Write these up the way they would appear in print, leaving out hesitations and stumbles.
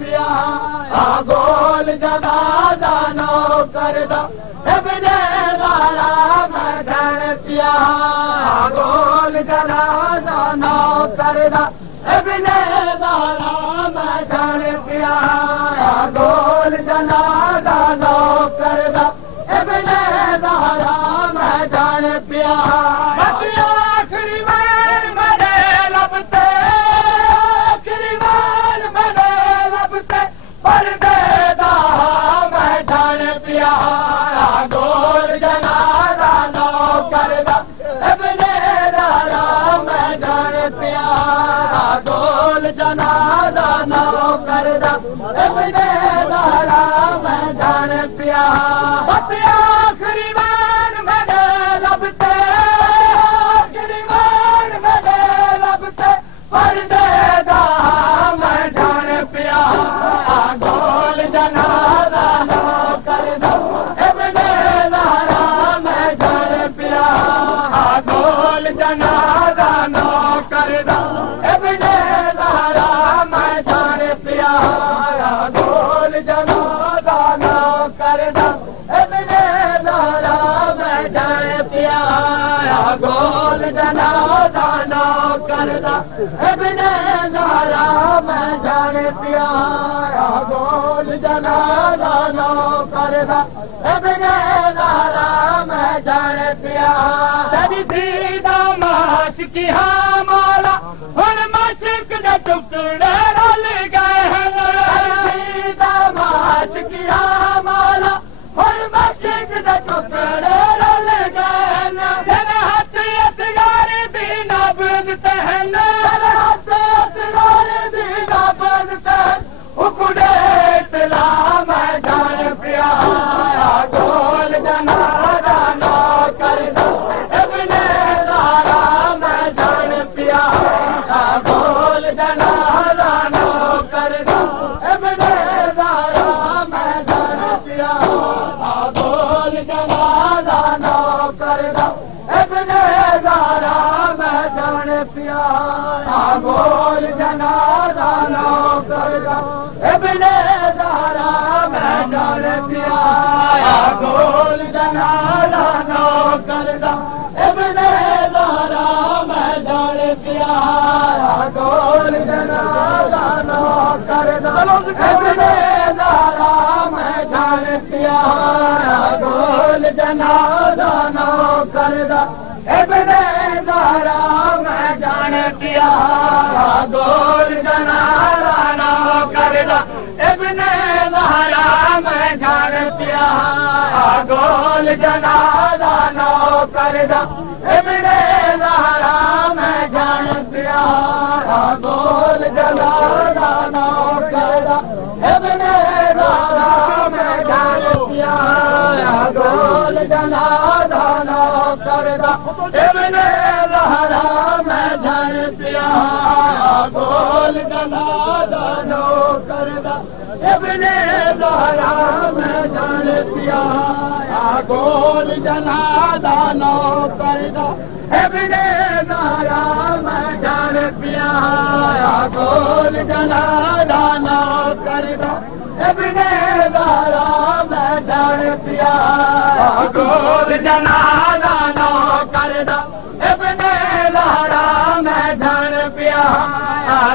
पिया गोल जनाजा नो करदा इब्ने ज़हरा मैं जान पिया गोल जनाजा नो करदा इब्ने ज़हरा मैं जान पिया गोल जनाजा नो करदा इब्ने ज़हरा मैं जान पिया आखिरी मैन मेरे लब ते आखिरी मैन मेरे लब ते पर्दे दा मैं जान पिया गोल जनाजा नो करदा इब्ने ज़हरा मैं जान पिया गोल जनाजा नो करदा इब्ने ज़हरा मैं जान पिया आखिरी मैन मेरे लब ते आखिरी मैन मेरे लब ते पर्दे दा मैं जान पिया गोल जनाजा नो करदा इब्ने ज़हरा मैं जान पिया गोल जनाजा नो करदा इब्ने ज़हरा मैं जान पिया गोल जनाजा नो करदा इब्ने ज़हरा मैं जान पिया गोल जनाजा नो करदा इब्ने ज़हरा मैं जान पिया गोल जनाजा नो करदा इब्ने ज़हरा मैं जान पिया तेरी दीदा माश की हाँ मौला हुन मशक दे टुकड़े रल गए हैं दीदा माश की हाँ मौला हुन मशक दे टुकड़े रल गए हैं तेरे हाथ अतगार दी नबज़ते हैं तेरे हाथ अतगार दी नबज़ते हैं उकड़े तला मैं जान पिया गोल जनाजा नो करदा इब्ने ज़हरा मैं जान पिया गोल जनाजा नो करदा इब्ने ज़हरा मैं जान पिया गोल जनाजा नो करदा इब्ने ज़हरा मैं जान पिया गोल जनाजा नो करदा इब्ने ज़हरा मैं जान पिया गोल जनाजा नो करदा इब्ने ज़हरा मैं जान पिया गोल जनाजा नो करदा इब्ने ज़हरा मैं जान पिया गोल जनाजा नो करदा इब्ने ज़हरा मैं जान पिया गोल जनाजा नो करदा इब्ने ज़हरा मैं जान पिया गोल जनाजा नो करदा इब्ने ज़हरा मैं जान पिया गोल जनाजा नो करदा इब्ने ज़हरा मैं जान पिया गोल जनाजा नो करदा इब्ने ज़हरा मैं जान पिया गोल जनाजा नो करदा इब्ने ज़हरा मैं जान पिया गोल जनाजा नो करदा इब्ने ज़हरा मैं जान पिया गोल जनाजा नो करदा इब्ने ज़हरा मैं जान पिया गोल जनाजा नो करदा इब्ने ज़हरा मैं जान पिया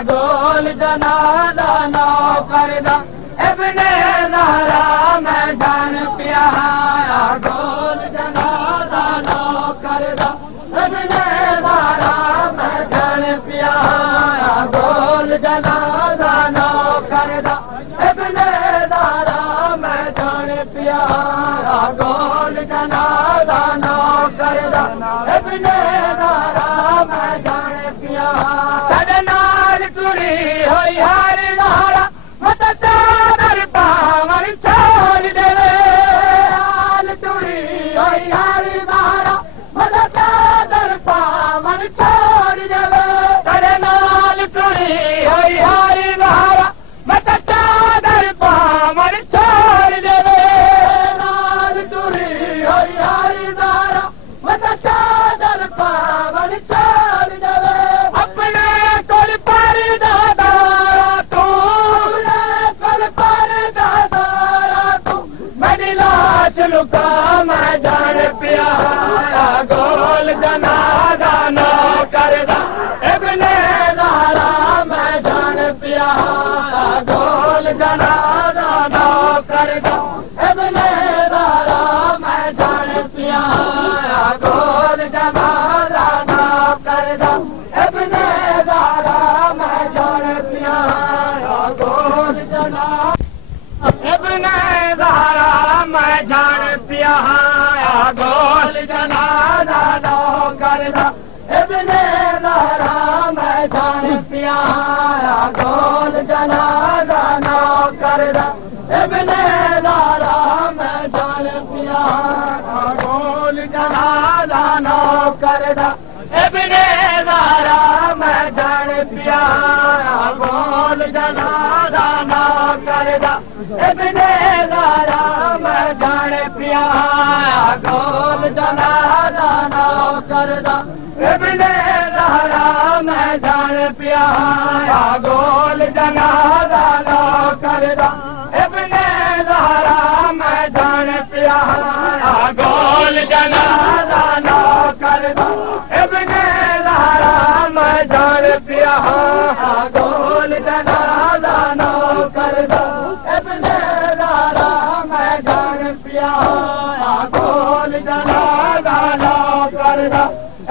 गोल जनाजा नो करदा इब्ने ज़हरा मैं जान पिया गोल जनाजा नो करदा इब्ने ज़हरा मैं जान पिया गोल जनाजा नो करदा इब्ने ज़हरा मैं जान पिया गोल जनाजा नो करदा इब्ने ज़हरा मैं जान पिया तेरे नाल टुरी होई हर ज़हरा मत चादर पावन छोड़ देवे हाल टुरी होई हर ज़हरा मत चादर पावन छोड़ देवे तेरे नाल टुरी होई हर मसलुका मैं जान पिया गोल जनादा नो करदा इब्ने ज़हरा मैं जान पिया गोल जनादा नो करदा इब्ने ज़हरा मैं जान पिया गोल जनादा नो करदा इब्ने ज़हरा मैं जान पिया गोल जनादा इब्ने ज़हरा मैं जान पिया गोल जनादा नो करदा इब्ने ज़हरा मैं जान पिया गोल जनादा नो करदा इब्ने ज़हरा मैं जान पिया गोल जनादा नो करदा इब्ने ज़हरा मैं जान पिया गोल जनादा नो करदा इब्ने ज़हरा मैं जान पिया गोल जनादा नो करदा इब्ने ज़हरा मैं जान पिया गोल जनादा नो करदा इब्ने ज़हरा मैं जान पिया गोल जनादा नो करदा इब्ने ज़हरा मैं जान पिया गोल जनादा नो करदा इब्ने ज़हरा मैं जान पिया गोल जनादा नो करदा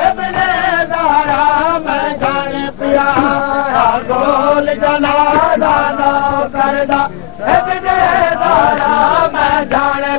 इब्ने ज़हरा मैं जान पिया गोल जनादा नो करदा इब्ने ज़हरा मैं जान